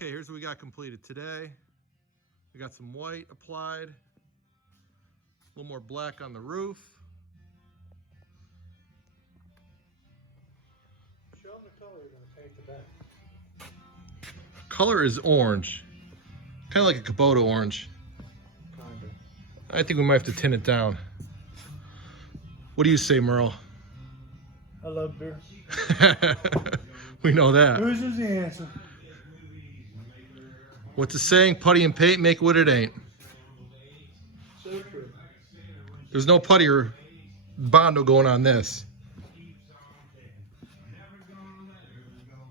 Okay, here's what we got completed today. We got some white applied, a little more black on the roof. Show them the color you're going to paint the back. Color is orange, kind of like a Kubota orange. I think we might have to tint it down. What do you say, Merle? I love beer. We know that. Who's the answer? What's the saying? Putty and paint make what it ain't. So true. There's no putty or Bondo going on this.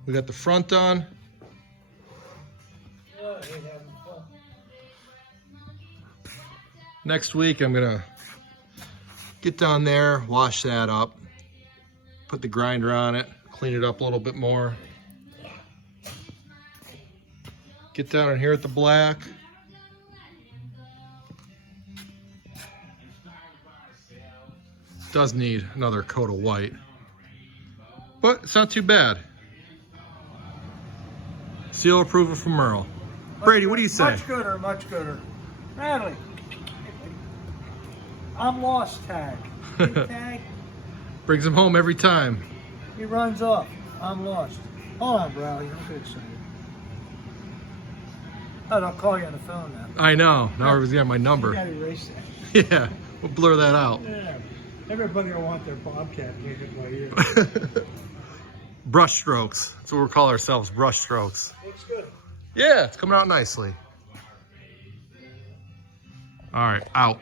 We got the front on. Yeah, they having fun. Next week, I'm gonna get down there, wash that up, put the grinder on it, clean it up a little bit more. Get down in here at the black. Does need another coat of white, but it's not too bad. Seal approval from Merle. Brady, what do you say? Much gooder, much gooder. Natalie, I'm lost tag. Tag, Brings him home every time. he runs off. I'm lost. Hold on, Bradley. I'm too excited. Oh, don't call you on the phone now. I know. Now everybody's got my You number. gotta erase that. Yeah, we'll blur that out. Yeah. Everybody will want their Bobcat painted by you. Brush strokes. That's what we call ourselves, brush strokes. Looks good. Yeah, it's coming out nicely. All right, out.